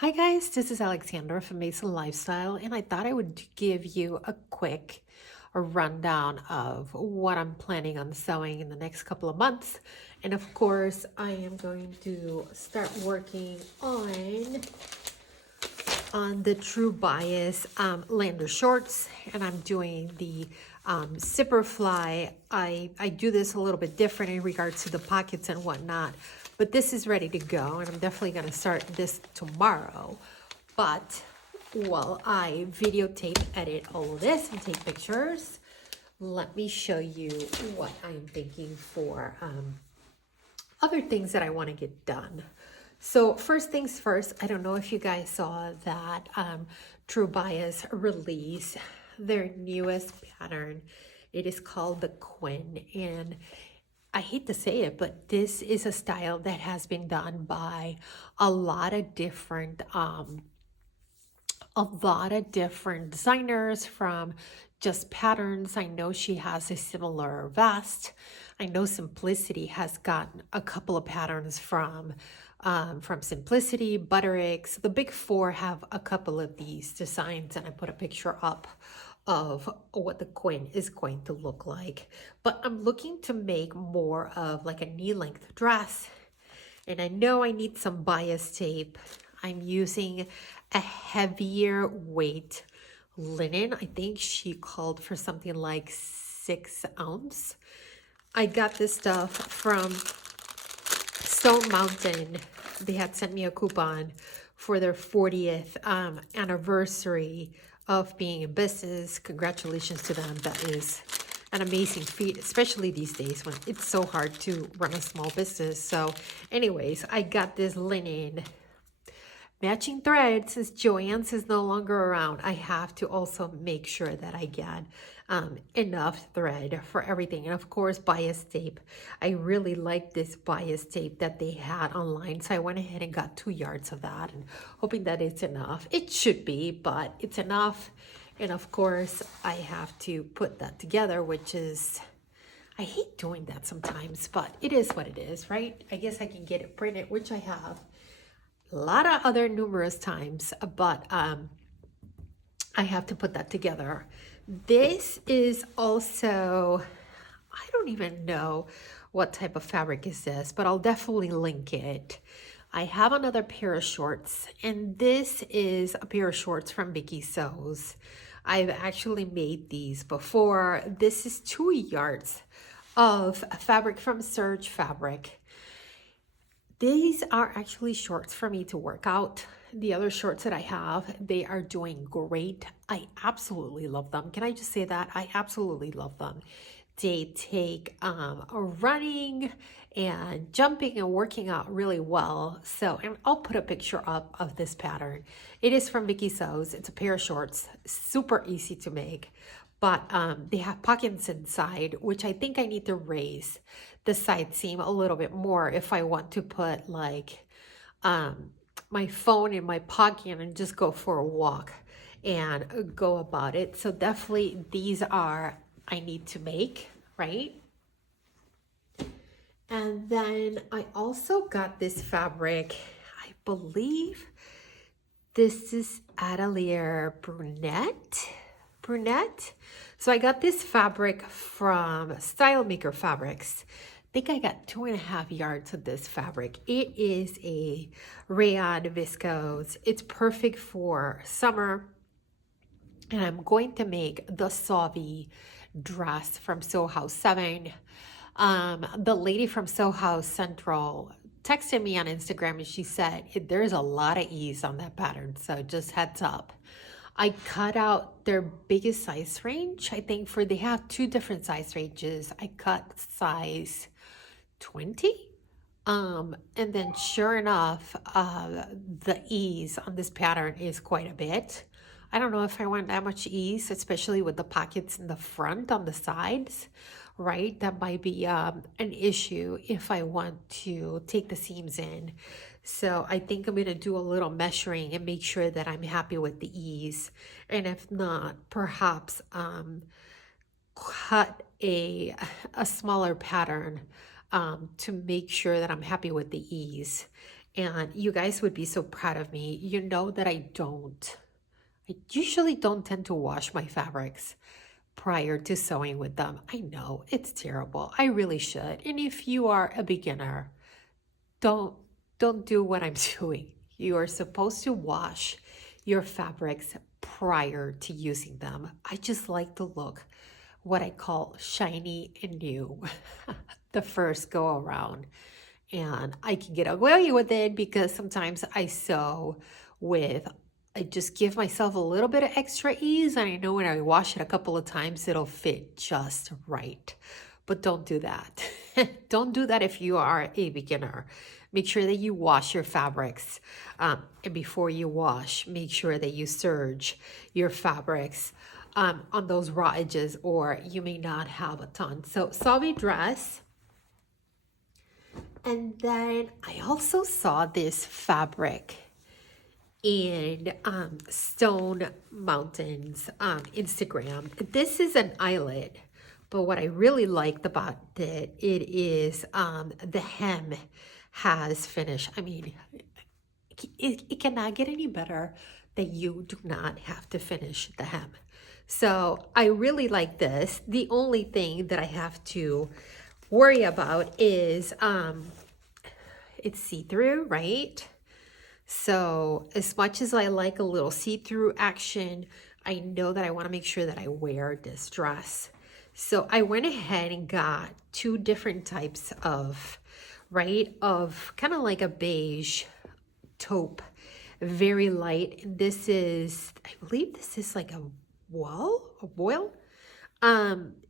Hi guys, this is Alexandra from Mason Lifestyle, and I thought I would give you a quick rundown of what I'm planning on sewing in the next couple of months. And of course, I am going to start working on the True Bias Lander shorts, and I'm doing the zipper fly. I do this a little bit different in regards to the pockets and whatnot, but this is ready to go, and I'm definitely going to start this tomorrow. But while I videotape, edit all of this, and take pictures, let me show you what I'm thinking for other things that I want to get done. So first things first, I don't know if you guys saw that True Bias release their newest pattern. It is called the Quinn, and I hate to say it, but this is a style that has been done by a lot of different designers, from just patterns. I know she has a similar vest. I know Simplicity has gotten a couple of patterns from Simplicity, Butterix. The big four have a couple of these designs, and I put a picture up of what the Quinn is going to look like. But I'm looking to make more of like a knee-length dress, and I know I need some bias tape. I'm using a heavier weight linen. I think she called for something like 6 ounce. I got this stuff from Stone Mountain. They had sent me a coupon for their 40th anniversary of being in business. Congratulations to them. That is an amazing feat, especially these days when it's so hard to run a small business. So anyways, I got this linen matching thread. Since Joann's is no longer around, I have to also make sure that I get enough thread for everything. And of course, bias tape. I really like this bias tape that they had online, so I went ahead and got 2 yards of that, and hoping that it's enough. It should be, but it's enough. And of course, I have to put that together, which is, I hate doing that sometimes, but it is what it is, right? I guess I can get it printed, which I have a lot of other numerous times, but I have to put that together. This is also, I don't even know what type of fabric is this, but I'll definitely link it. I have another pair of shorts, and this is a pair of shorts from Viscose. I've actually made these before. This is 2 yards of fabric from Surge Fabric. These are actually shorts for me to work out. The other shorts that I have, they are doing great. I absolutely love them. Can I just say that? I absolutely love them. They take running and jumping and working out really well. So, and I'll put a picture up of this pattern. It is from Viscose. It's a pair of shorts, super easy to make. But they have pockets inside, which I think I need to raise the side seam a little bit more if I want to put like my phone in my pocket and just go for a walk and go about it. So definitely these are, I need to make, right? And then I also got this fabric, I believe this is Atelier Brunette. So I got this fabric from Style Maker Fabrics. I think I got 2.5 yards of this fabric. It is a rayon viscose. It's perfect for summer. And I'm going to make the Sauvie dress from Sew House 7. The lady from Sew House Central texted me on Instagram, and she said there's a lot of ease on that pattern. So just heads up. I cut out their biggest size range. I think they have 2 different size ranges. I cut size 20. And then sure enough, the ease on this pattern is quite a bit. I don't know if I want that much ease, especially with the pockets in the front on the sides, right? That might be an issue if I want to take the seams in. So I think I'm going to do a little measuring and make sure that I'm happy with the ease. And if not, perhaps cut a smaller pattern to make sure that I'm happy with the ease. And you guys would be so proud of me. You know that I usually don't tend to wash my fabrics prior to sewing with them. I know it's terrible. I really should. And if you are a beginner, don't do what I'm doing. You are supposed to wash your fabrics prior to using them. I just like the look, what I call shiny and new, the first go around. And I can get away with it because sometimes I sew with, I just give myself a little bit of extra ease, and I know when I wash it a couple of times, it'll fit just right. But don't do that. Don't do that if you are a beginner. Make sure that you wash your fabrics. And before you wash, make sure that you serge your fabrics on those raw edges, or you may not have a ton. So Sauvie dress. And then I also saw this fabric in Stone Mountain's Instagram. This is an eyelet, but what I really liked about it is the hem has finish. I mean, it cannot get any better that you do not have to finish the hem. So I really like this. The only thing that I have to worry about is it's see-through, right? So as much as I like a little see-through action, I know that I want to make sure that I wear this dress. So I went ahead and got two different types of, of kind of like a beige taupe, very light. And this is, I believe this is like a voile.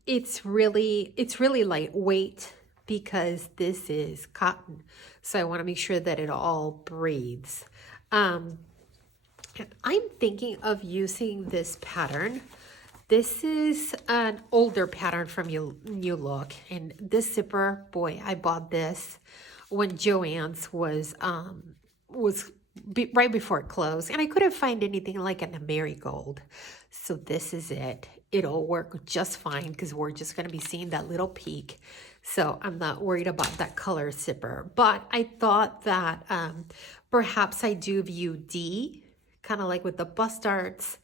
It's really lightweight because this is cotton. So I want to make sure that it all breathes. And I'm thinking of using this pattern. This is an older pattern from New Look. And this zipper, boy, I bought this when Joann's was right before it closed. And I couldn't find anything like a Marigold. So this is it. It'll work just fine because we're just going to be seeing that little peak. So I'm not worried about that color zipper. But I thought that perhaps I do view D, kind of like with the bust darts,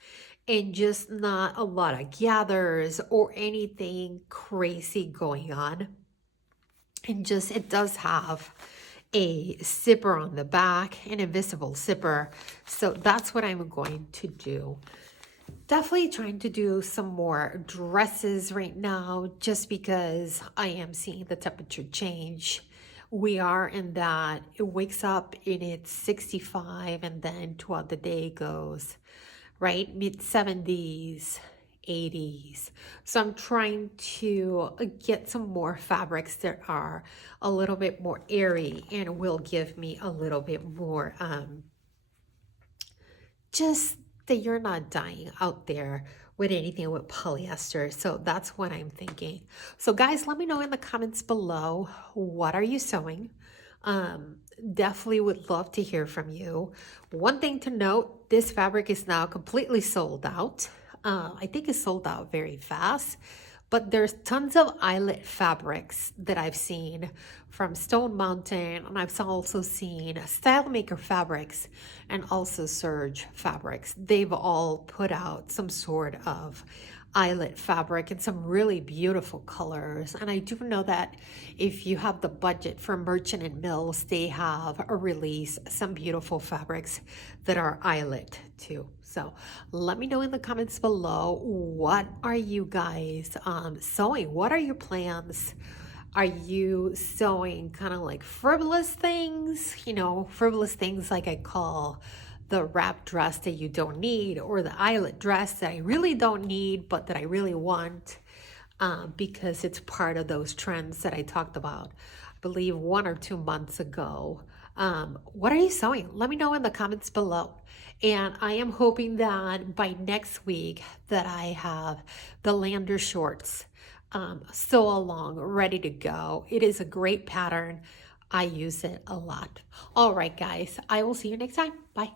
and just not a lot of gathers or anything crazy going on. And just, it does have a zipper on the back, an invisible zipper. So that's what I'm going to do. Definitely trying to do some more dresses right now just because I am seeing the temperature change. We are in that it wakes up and it's 65 and then throughout the day goes, right? Mid 70s, 80s. So I'm trying to get some more fabrics that are a little bit more airy and will give me a little bit more just that you're not dying out there with anything with polyester. So that's what I'm thinking. So guys, let me know in the comments below, what are you sewing? Definitely would love to hear from you. One thing to note, this fabric is now completely sold out. I think it's sold out very fast, but there's tons of eyelet fabrics that I've seen from Stone Mountain, and I've also seen Style Maker fabrics and also Serge fabrics. They've all put out some sort of eyelet fabric in some really beautiful colors. And I do know that if you have the budget for Merchant and Mills, they have a release some beautiful fabrics that are eyelet too. So let me know in the comments below, what are you guys sewing? What are your plans? Are you sewing kind of like frivolous things? You know, frivolous things like I call the wrap dress that you don't need, or the eyelet dress that I really don't need, but that I really want because it's part of those trends that I talked about, I believe 1 or 2 months ago. What are you sewing? Let me know in the comments below. And I am hoping that by next week that I have the Lander shorts sew along ready to go. It is a great pattern. I use it a lot. All right, guys, I will see you next time. Bye.